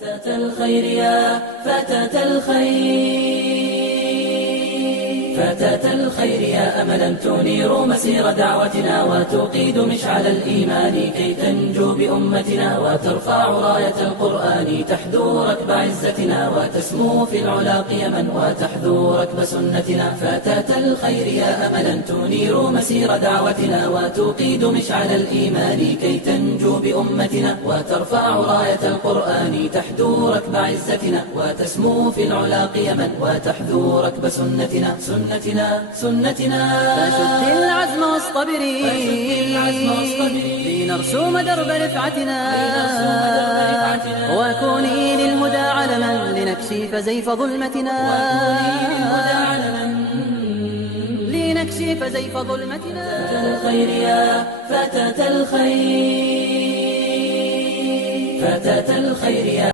فتاة الخير يا فتاة الخير، فتاة الخير يا أملا تنير مسير دعوتنا وتقيد مشعل الإيمان كي تنجو بأمتنا وترفع راية القرآن تحذو ركب عزتنا وتسمو في العلا قيما وتحذو ركب سنتنا. فتاة الخير يا أملا تنير مسير دعوتنا وتقيد مشعل الإيمان كي تنجو بأمتنا وترفع راية القرآن تحذو ركب عزتنا وتسمو في العلا قيما وتحذو ركب سنتنا. سنتنا فشد العزم واصطبري لنرسوم درب رفعتنا وكوني للهدى علما لنكشف زيف ظلمتنا فتاة الخير يا فتاة الخير، فتاة الخير يا